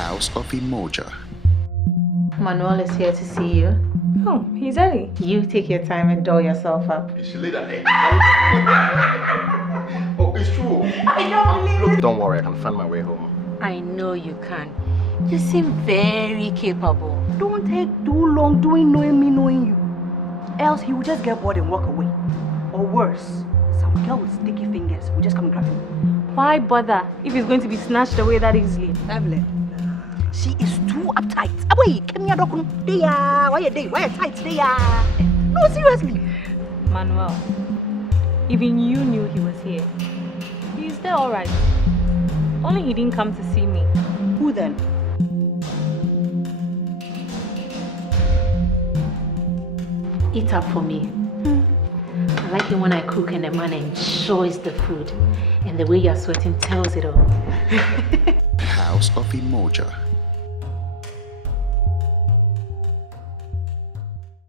House of Umoja. Manuel is here to see you. Oh, he's early. You take your time and doll yourself up. Is she later? Oh, it's true. I don't believe it. Don't worry, I can find my way home. I know you can. You seem very capable. Don't take too long doing knowing me knowing you. Else he will just get bored and walk away. Or worse, some girl with sticky fingers will just come and grab him. Why bother if he's going to be snatched away that easily? Evelyn, she is too uptight. Why you day? Why you tight? No, seriously. Manuel, even you knew he was here. He's there all right. Only he didn't come to see me. Who then? Eat up for me. I like it when I cook and the man enjoys the food. And the way you're sweating tells it all. House of Umoja.